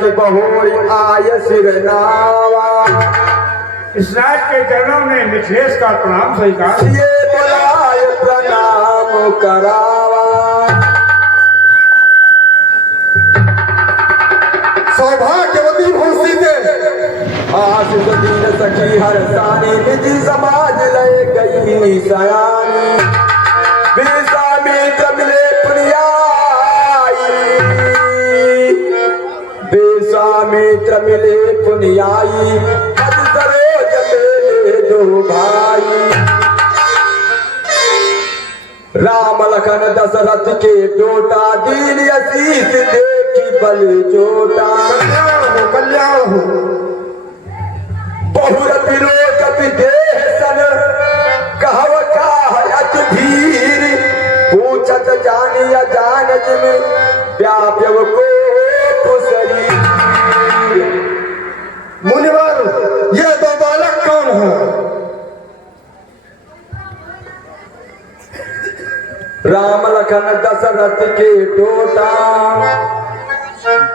की बहोरी आय सिरनावा। इस राज के चरणों में मिथिलेश का प्रणाम स्वीकार। ये बुलाए प्रणाम करावा। सौभाग्यवती हो सीते, आशीष दीन सखी हर सानी, निजी समाज ले गई सयानी। विश्वामित्र मिले पुनियाई, विश्वामित्र मिले पुनियाई, पद सरोज मेले दो भाई। राम लखन दशरथ के टोटा, दीन आशीष देखी बल चोटा। कल्याण हो बहुर विरोध विदेह सन, कहव काहत धीर। पूछत जानी अजान जिम, व्याप्यव को शरीर। मुनिवर, ये दो बालक कौन है? राम लखन दशरथ के टोटा।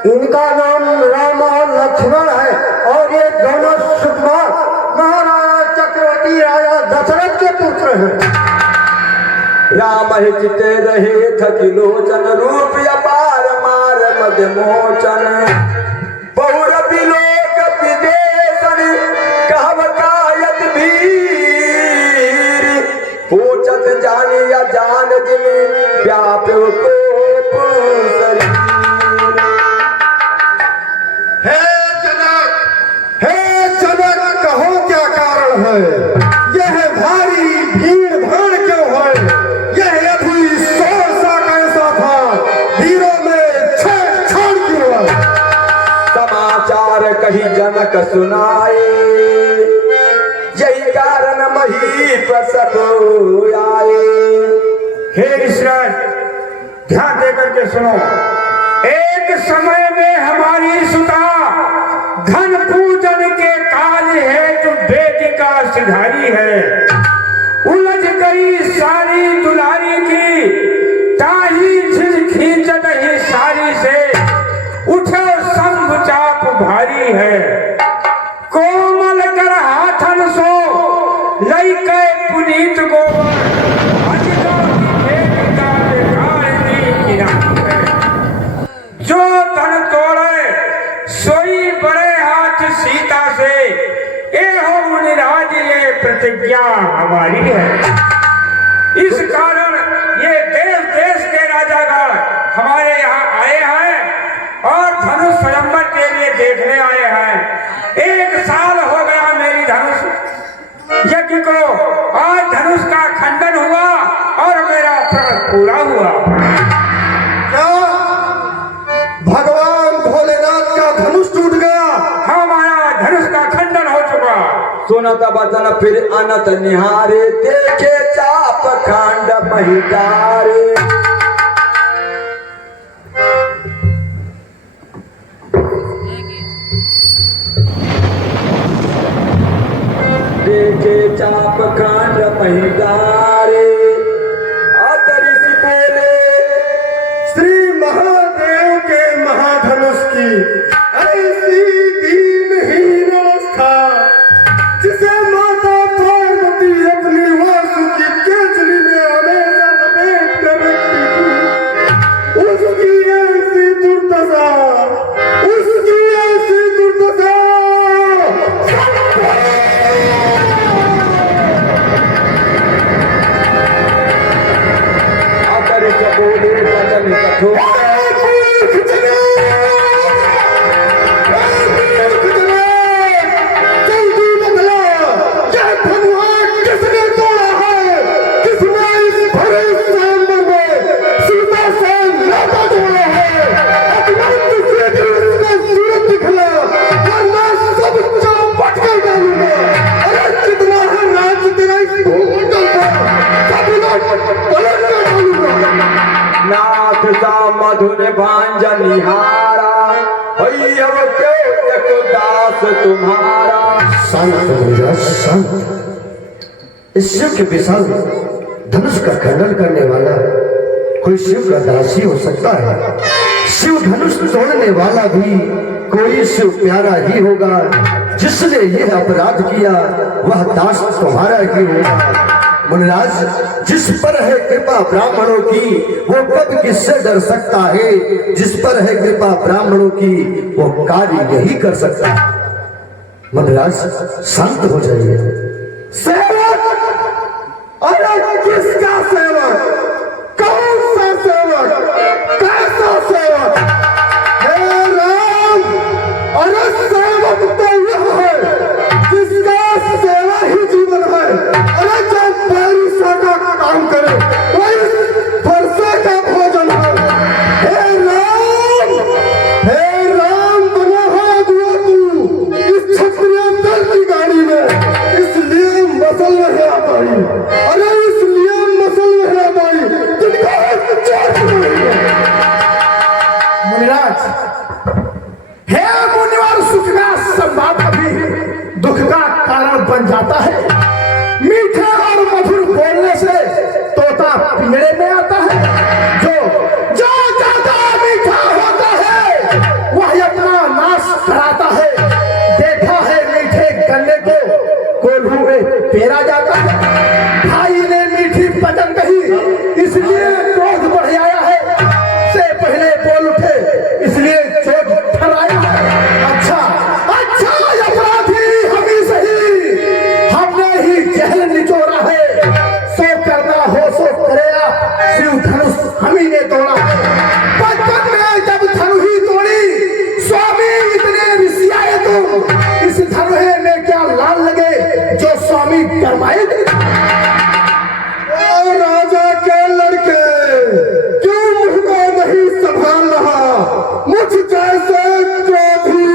इनका नाम राम और लक्ष्मण है और ये दोनों सुकुमार महाराज चक्रवर्ती राजा दशरथ के पुत्र हैं। राम ही चिते रहे खकिलोचन, रूप अपार मार मद मोचन। बहुर विलोक विदेशन, कहव कायत भीर। पूछत जानी अजान जिम, व्याप्य कोप शरीर। हे जनक, कहो क्या कारण है? यह भारी भीड़ भाड़ क्यों है? यह अभी शोर सा कैसा था? वीरों में छेड़छाड़ क्यों है? समाचार कही जनक सुनाए, यही कारण मही प्रसव आए। हे ऋषिराज, ध्यान देकर के सुनो। एक समय में हमारी सुता धन पूजन के काज हेतु वेदिका सिधारी है। उलझ गई सारी दुलारी की, ताही झिझ खींचत ही सारी से। उठो शंभ चाप भारी है, कोमल कर हाथन सो लई के पुनीत गोबर। जो धन तोड़े सोई बड़े हाथ सीता से, ए हो मुनिराज ये प्रतिज्ञा हमारी है। इस कारण ये देश देश के राजागण हमारे यहाँ आए हैं और धनुष स्वयंवर के लिए देखने आए हैं। 1 साल हो गया मेरी धनुष यज्ञ को, आज धनुष का खंडन हुआ और मेरा प्रण पूरा हुआ। भगवान भोलेनाथ का धनुष टूट गया। हमारा धनुष का खंडन हो चुका। सुनत बचन फिर अनत निहारे, देखे चाप खंड महितारे। देखे चाप खंड महितारे। ऋषि बोले, श्री महादेव के महाधनुष की ऐसी दीनहीन अवस्था, जिसे माता पार्वती अपनी वासुकी केचली में हमेशा लपेट कर रखती थी, उसकी ऐसी दुर्दशा, उसकी ऐसी दुर्दशा। बोले वचन कठोर, नाथ सा मधुर भांज निहारा, अब क्यों एक दास तुम्हारा। संत मेरा संत, इस शिव के विशाल धनुष का खंडन करने वाला कोई शिव का दासी हो सकता है। शिव धनुष तोड़ने वाला भी कोई शिव प्यारा ही होगा, जिसने यह अपराध किया वह दास तुम्हारा ही होगा। मुनिराज, जिस पर है कृपा ब्राह्मणों की वो कब किससे डर सकता है? जिस पर है कृपा ब्राह्मणों की वो कार्य नहीं कर सकता। मुनिराज, शांत हो जाइए। सेवक, अरे किसका सेवक? कौन सा सेवक? कैसा सेवक? हे राम, अरे सेवक तो यह है जिसका सेवा ही जीवन है। अरे जो बारिशा का काम करे वही फरसे का भोजन है। हे राम बना है दुआ तू इस क्षत्रिय दल की गाड़ी में, इसलिए मसल में है पाई। अरे इसलिए मसल में है पाई जिनका मुनिराज, हे मुनिवर, सुख का संवाद कभी दुख का कारण बन जाता है। मीठे और मधुर बोलने से तोता पिंजरे में आता है। जो ज्यादा मीठा होता है वह अपना नाश कराता है। देखा है मीठे गन्ने को कोल्हू में पेरा जाता है। भाई ने मीठी वचन कही इसलिए क्रोध बढ़ आया है, से पहले बोल उठे इसलिए चोट ठहराया है। अच्छा अपराधी हम ही सही, हमने ही जहल निचोड़ा है। सो करना हो सो करे आप, शिव धनुष हम ही ने तोड़ा है। बचपन में जब धनु ही तोड़ी स्वामी इतने ऋषियाए तुम, इस धनुहे में क्या लाल लगे जो स्वामी करवाए थे। राजा के लड़के क्यों मुझ को नहीं संभाल रहा? मुझ जैसे क्रोधी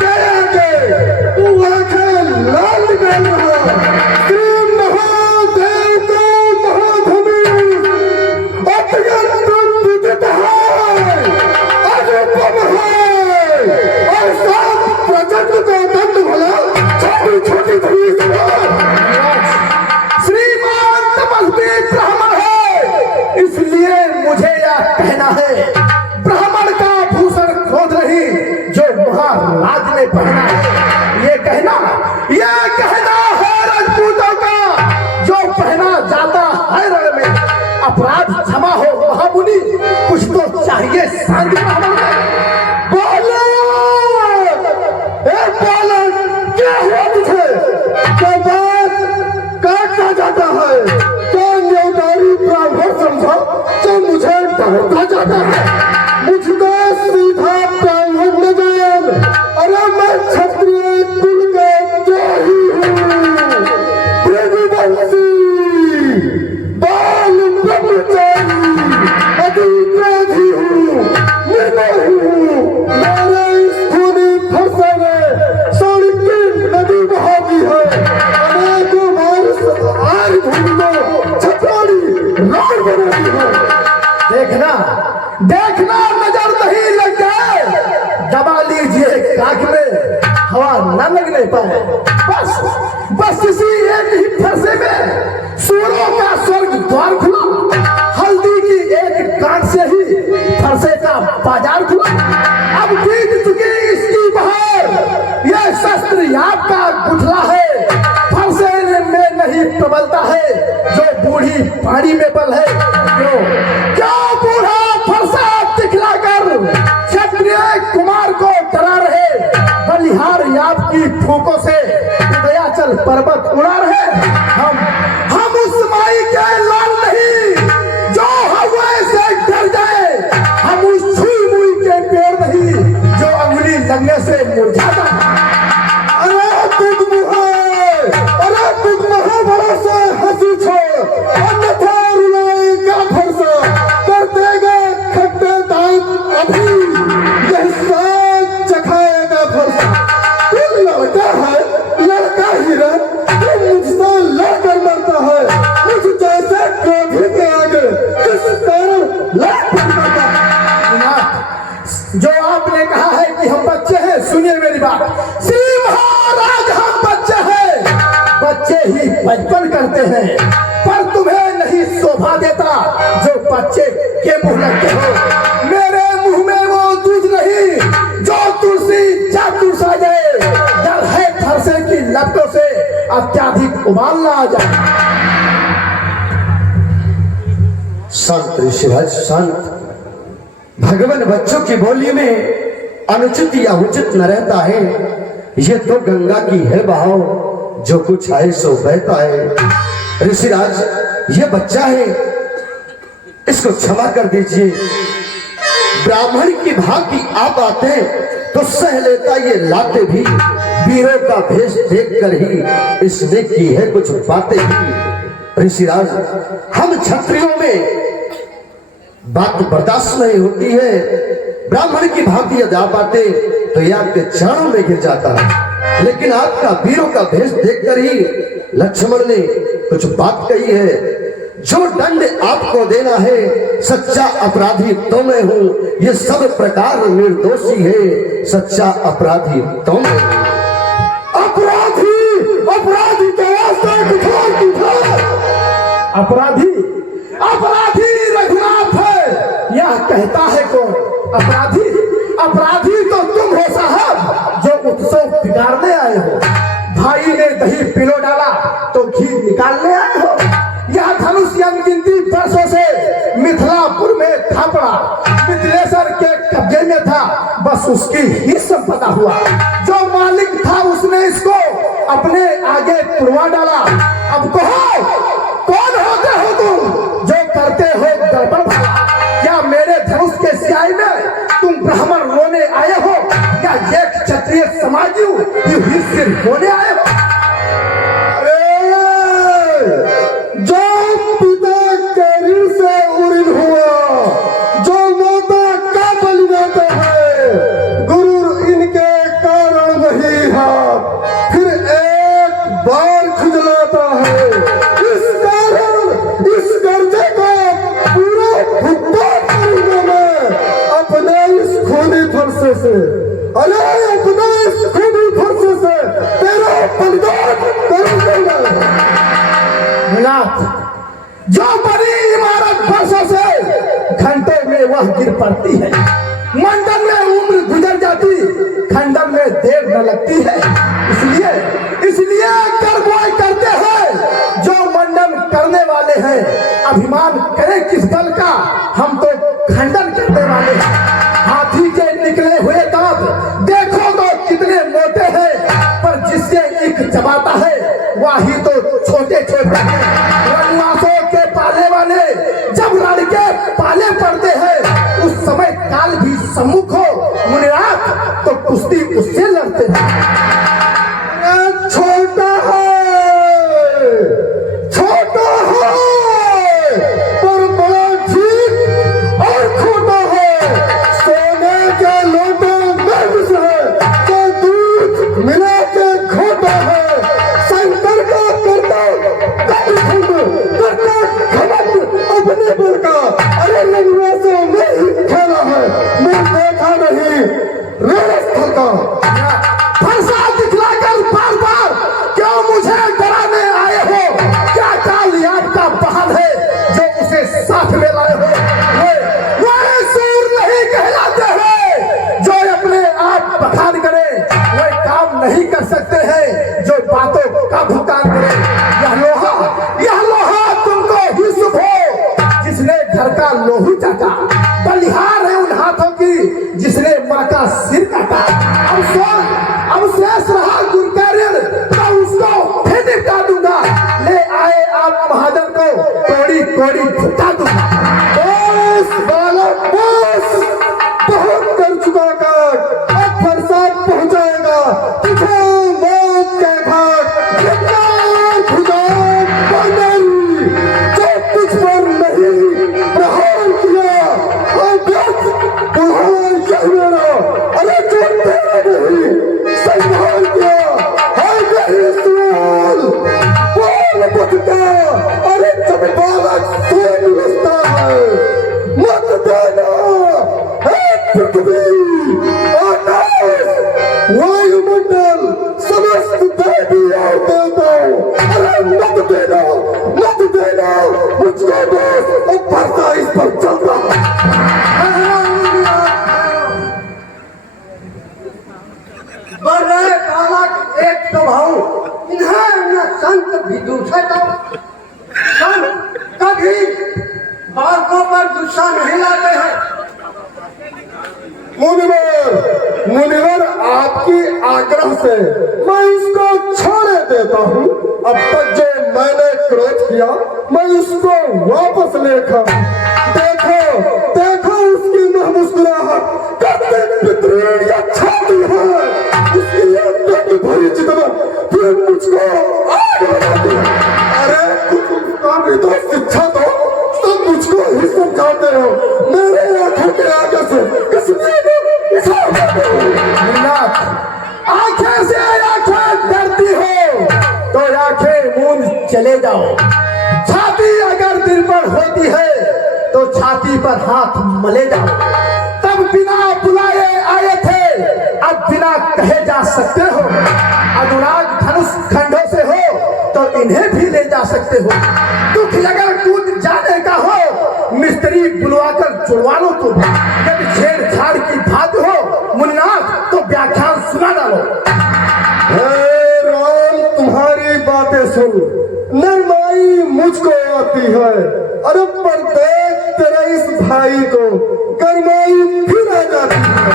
के आगे तू आंखें लाल निकाल रहा। श्री महादेव को महाधमी अत्यंत विदित है, अनुपम है और सब प्रचंड को दंड भला छोटी छोटी धनी श्रीमान तपस्वी ब्राह्मण है, इसलिए मुझे यह कहना है। ब्राह्मण का भूषण क्रोध नहीं जो महाराज ने पहना है। ये कहना है राजपूतों का जो पहना जाता है रण में। अपराध क्षमा हो महामुनि, कुछ तो चाहिए शांति ब्राह्मण में। बालक, क्या हुआ तुझे? क्या बात काटना जाता है? क्या न्योतारी ब्राह्मण समझा जो मुझे डरता जाता है? मुझको सीधा ब्राह्मण न जान। अरे मैं क्षत्रिय कुल का द्रोही हूँ, भृगुवंशी, बाल ब्रह्मचारी, अति क्रोधी हूँ, निर्दय हूँ। मेरे इस खूनी फरसे में स्वर्ण की नदी बहाती है। अनेकों बारिश आर भूमि को छतवाड़ी रार बनाती है। देखना नजर नहीं लग जाए, दबा लीजिए काख में हवा न लगने पाए। बस इसी एक ही फरसे में सूरों का स्वर्ग द्वार खुला। हल्दी की एक गांठ से ही फरसे का बाजार खुला। अब बीत चुकी इसकी बहार, यह शस्त्र आपका गुठला है। फरसे में नहीं प्रबलता है जो बूढ़ी पानी में बल है। क्यों बूढ़ा फरसा दिखलाकर क्षत्रिय कुमार को डरा रहे? बलिहार आपकी फूकों से दयाचल पर्वत उड़ा रहे। हम उस माई के लाल नहीं जो हवा से डर जाए। हम उस छुई मुई के पेड़ नहीं जो अंगुली लगने से मुरझाता है। अरे तुम महाभरोसे हंसी छोड़, अन्यथा रुलाएगा फरसा, कर देगा खट्टे दांत अभी, यह साथ चखाएगा फरसा। तू लड़का है, लड़का ही रह, तू मुझसे लड़कर मरता है। मुझ जैसे क्रोधी के आगे किस कारण लड़ पड़ता? जो आपने कहा है कि हम बच्चे हैं, सुनिए मेरी बात। श्री महाराज, हम बच्चे हैं, बच्चे ही बचपन करते हैं, पर तुम्हें नहीं शोभा देता जो बच्चे के मुंह लगते हो। मेरे मुंह में वो दूध नहीं जो शांत ऋषिराज शांत। भगवान बच्चों की बोली में अनुचित या उचित न रहता है। ये तो गंगा की है बहाव, जो कुछ आए सो बहता है। ऋषिराज ये बच्चा है, इसको क्षमा कर दीजिए। ब्राह्मण की भांति आप आते तो सह लेता, ये लाते भी वीरों का भेष देखकर ही इसने की है कुछ बातें ही। ऋषिराज हम क्षत्रियों में बात बर्दाश्त नहीं होती है। ब्राह्मण की भांति यदि आप आते तो ये आपके चरणों में गिर जाता, लेकिन आपका वीरों का भेष देखकर ही लक्ष्मण ने कुछ बात कही है। जो दंड आपको देना है, सच्चा अपराधी तो मैं हूं, ये सब प्रकार निर्दोषी है, सच्चा अपराधी तो मैं हूं। अपराधी अपराधी के वास्ते अपराधी अपराधी रघुनाथ है, यह कहता है कौन? अपराधी अपराधी तो तुम हो साहब, जो उत्सव बिगाड़ने आए हो। भाई ने दही पिलो डाला तो घी निकालने आए हो। यह धनुष अनगिनती वर्षों से मिथिलापुर में था पड़ा, मिथिलेश्वर के कब्जे में था, बस उसकी ही संपदा हुआ। जो मालिक था उसने इसको अपने आगे तुड़वा डाला। अब कहो कौन होते हो तुम, जो करते हो गड़बड़ भला? क्या मेरे धनुष के स्याही में तुम ब्राह्मण रोने आए हो, या ये क्षत्रिय समाजी ही सिर होने आए हो? जो पिता के ऋण से उऋण हुआ, जो माता का बलिदाता है, गुरु इनके कारण वही है, फिर एक बार खुजलाता है। इस कारण इस कर्जे को पूरा भुगतान करूंगा मैं अपने इस खूनी फरसे से। अरे अपने इस खूनी फरसे से तेरा बलिदान करूंगा मैं। जो बड़ी इमारत वर्षों से घंटे में वह गिर पड़ती है, मंडन में उम्र गुजर जाती, खंडन में देर न लगती है। इसलिए कर्मोय करते हैं जो मंडन करने वाले हैं। अभिमान करें किस बल का, हम तो खंडन करने वाले हैं। हाथी के निकले हुए दांत देखो तो कितने मोटे हैं, पर जिससे एक चबाता है वही तो छोटे छोटे हैं। वनवासों के पाले वाले जब लड़के पाले पड़ते हैं, उस समय काल भी सम्मुख हो मुनिराज तो कुश्ती उससे लड़ते हैं। छोटा है पर बड़ा ठीक और खोटा है। सोने के लोटों में विष है, तो दूध मिला के खोटा है। शंकर का करता अपने बल का, अरे रघुवंशों में ही खेला है, मैं देखा नहीं रणस्थल का। फरसा दिखलाकर बार बार क्यों मुझे डराने आए हो? क्या काल आपका बहन है जो उसे साथ में लाए हो? वे सूर नहीं कहलाते हैं जो अपने आप बखान करे, वे काम नहीं कर सकते हैं जो बातों का भुगतान करे। यह लोहा तुमको ही शुभ हो जिसने घर का लोही चाटा, बलिहार है उन हाथों की जिसने माँ का सिर काटा। अब शेष रहा गुरु का ऋण, तो उसको फिर निपटा दूंगा। ले आए आप महाजन को कोड़ी कोड़ी भुगता दूंगा। बस बालक बस, बहुत कर चुका काट, अब फरसा पहुंचाएगा तुझे मौत के घाट। जो कुछ पर नहीं प्रहार किया और बातों पर गुस्सा नहीं लाते हैं। मुनिवर आपकी आग्रह से मैं इसको छोड़े देता हूँ। अब तक जो मैंने क्रोध किया मैं उसको वापस लेकर देखो उसकी मुस्कुराहट करते पितृण या छाती है उसकी ये दर्द भरी जितना फिर मुझको आग लगाती है। अरे उसका भी तो शिक्षा दो, सब मुझको ही समझाते हो। मेरे आंखों के आगे से इसलिए आंखें से आंखें डरती हो तो आंखें मूंद चले जाओ। छाती अगर दिल पर होती है तो छाती पर हाथ मले जाओ। तब बिना बुलाए आए थे, अब बिना कहे जा सकते हो। अनुराग धनुष खंडों से हो तो इन्हें भी ले जा सकते हो। दुख अगर टूट जाने का हो मिस्त्री बुलवाकर जुड़वा लो। तुम यदि छेड़छाड़ की बात हो मुन्नाथ तो व्याख्यान सुना डालो। राम तुम्हारी बातें सुन नरमाई मुझको आती है। अरे पर देख तेरे इस भाई को गरमाई फिर आ जाती है।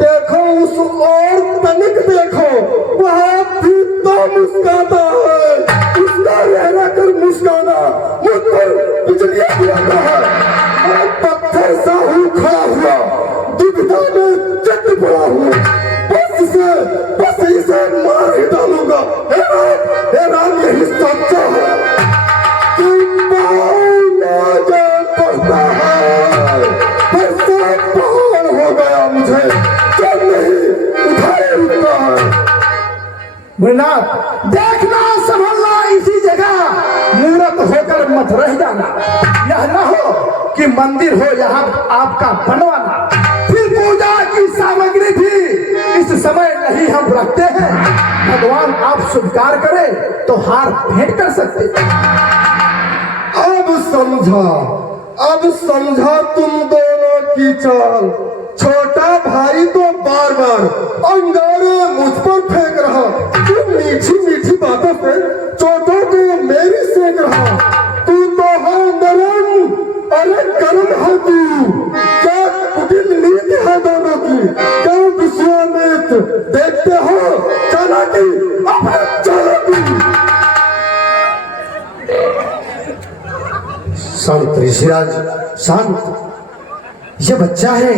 देखो उस और तनिक देखो वह भी तो मुस्काता है। उसका रहना कर मुस्काना मुझ पर बिजलियां गिराता है। मैं पत्थर सा हूँ खड़ा हुआ, दुविधा में चट पड़ा हूँ। बस इसे मार ही डालूंगा। हे राम यही सच्चा है कि पाँव ना जा पड़ता है। बरसात पहाड़ हो गया मुझे जब नहीं उठाए रुकता है। मुन्नाथ देखना संभलना इसी जगह मूर्त होकर मत रह जाना। यह न हो कि मंदिर हो यहाँ आपका बनवाना। फिर पूजा की सामग्री भी इस समय नहीं हम रखते हैं। भगवान आप स्वीकार करें तो हार भेंट कर सकते। अब समझा तुम दोनों की चाल। छोटा भाई तो बार बार अंगारे मुझ पर फेंक रहा। तुम मीठी मीठी बातों पे चोटों को मेरी सेक रहा। तू तो है नरम, अरे गरम है तू। क्या कुटिल नीति है दोनों की, क्या विश्वामित्र देखते हो चालाकी अपने चालाकी। शांत ऋषिराज शांत। ये बच्चा है,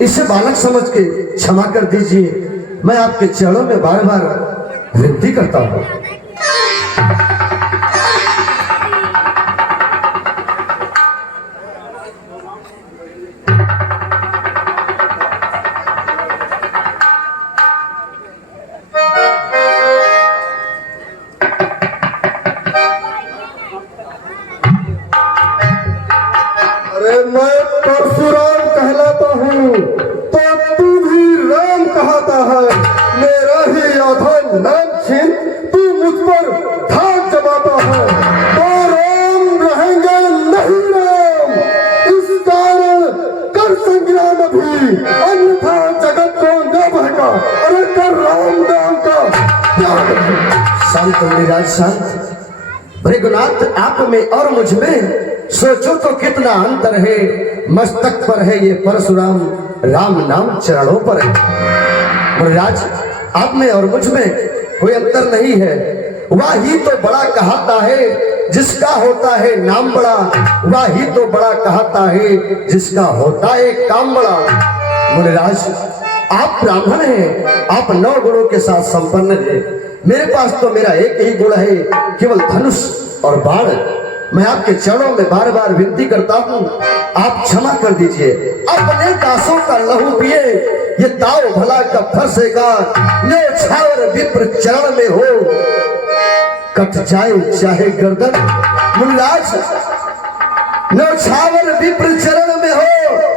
इसे बालक समझ के क्षमा कर दीजिए। मैं आपके चरणों में बार बार विनती करता हूँ। अरे मैं परशुराम कहलाता हूँ तो तू भी राम कहता है। मेरा ही आधा नाम छीन तू मुझ पर धाक जमाता है। तो राम रहेंगे नहीं राम, इस कारण कर संग्राम अभी, अन्यथा जगत को न बहका। अरे कर राम नाम का त्याग। शांत गिरिराज शांत। भृगुनाथ आप में और मुझ में सोचो तो कितना अंतर है। मस्तक पर है ये परशुराम, राम नाम चरणों पर है। गिरिराज आप में और मुझ में कोई अंतर नहीं है। वह ही तो बड़ा कहता है जिसका होता है नाम बड़ा। वह ही तो बड़ा कहता है जिसका होता है काम बड़ा। गिरिराज आप ब्राह्मण हैं, आप 9 गुणों के साथ संपन्न हैं। मेरे पास तो मेरा एक ही गुण है, केवल धनुष और बाण। मैं आपके चरणों में बार बार विनती करता हूँ, आप क्षमा कर दीजिए। अपने दासों का लहू पिए ये दाव भला कब फंसेगा। न्योछावर विप्र चरण में हो कट जाए चाहे गर्दन। मुनिराज न्योछावर विप्र चरण में हो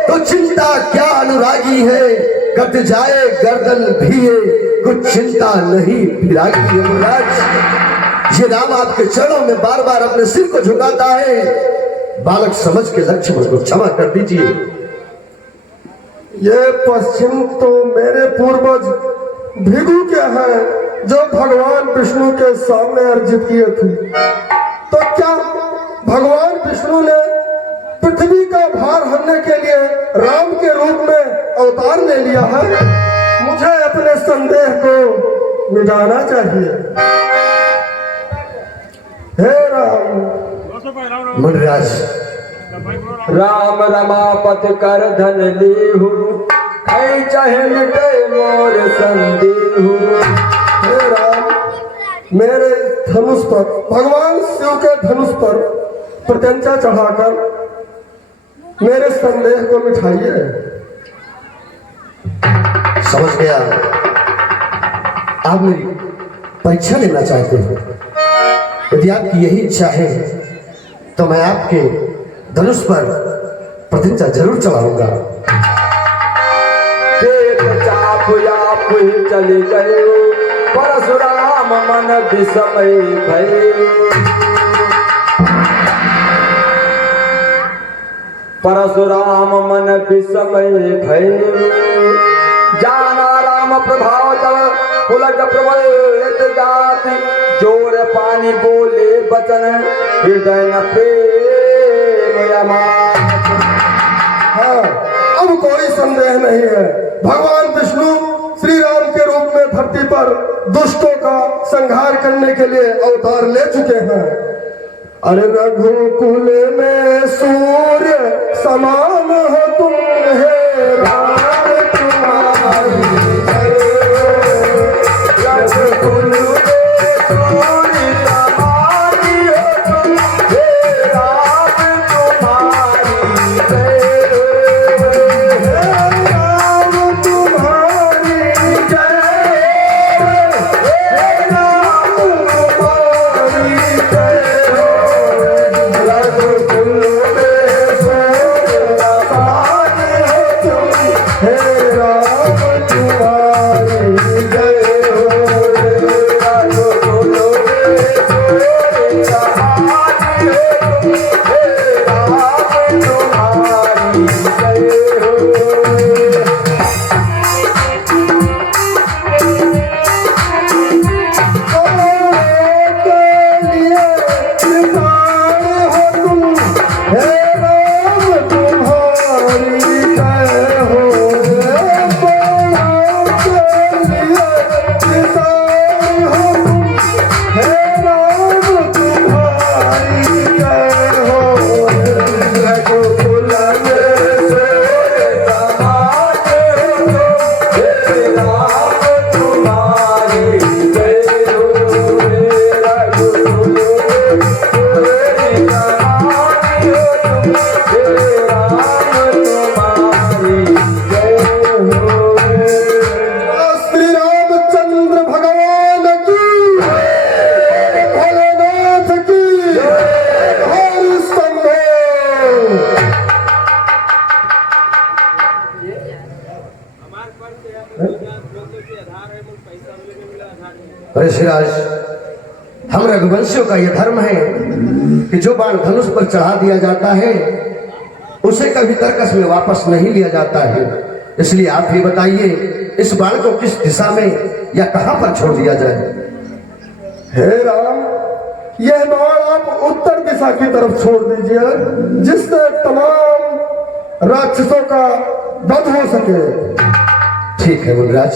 तो चिंता क्या अनुरागी है। कट जाए गर्दन भी है कुछ चिंता नहीं विरागी है। मुनिराज ये राम आपके चरणों में बार बार अपने सिर को झुकाता है। बालक समझ के लक्ष्मण को क्षमा कर दीजिए। ये पश्चिम तो मेरे पूर्वज भृगु के हैं जो भगवान विष्णु के सामने अर्जित किए थे। तो क्या भगवान विष्णु करने के लिए राम के रूप में अवतार ले लिया है। मुझे अपने संदेह को मिटाना चाहिए। हे राम। मुनिराज, राम रमापत कर धन लीहू, ऐ चाहे मिटे मोर संदेहू। हे राम, मेरे धनुष पर, भगवान शिव के धनुष पर प्रत्यंचा चढ़ाकर मेरे संदेह को मिठाइए। समझ गया, आप मेरी परीक्षा लेना चाहते हो। यदि आपकी यही इच्छा है तो मैं आपके धनुष पर प्रतिज्ञा जरूर चढ़ाऊंगा। चाप आप ही चले गए, परशुराम मन विस्मय भय। परशुराम मन विस्मय भय, जाना राम प्रभाव तब पुलक प्रबल जाति। जोर पानी बोले बचन, हृदय न प्रेम यमात। हाँ, अब कोई संदेह नहीं है। भगवान विष्णु श्री राम के रूप में धरती पर दुष्टों का संहार करने के लिए अवतार ले चुके हैं। अरे रघुकुल में सूर्य समान हो तुम, हे राम तुम्हारी जय। रघुकुल में सूर्य समान हो तुम, हे राम तुम्हारी जय। हे राम तुम्हारी जय, हे राम तुम्हारी जय। रघुकुल में सूर्य समान हो तुम, हे राम तुम्हारी जय हो। रघुकुल में सूर्य समान हो तुम, हे राम तुम्हारी जय हो। श्री रामचंद्र भगवान की, भोलेनाथ की, हर संभव। अरे श्रीराज, हम रघुवंशियों का यह धर्म है कि जो बाण धनुष पर चढ़ा दिया जाता है उसे कभी तर्कस में वापस नहीं लिया जाता है। इसलिए आप ही बताइए, इस बाण को किस दिशा में या कहां पर छोड़ दिया जाए? हे राम, यह बाण आप उत्तर दिशा की तरफ छोड़ दीजिए, जिससे तमाम राक्षसों का वध हो सके। ठीक है मुनिराज।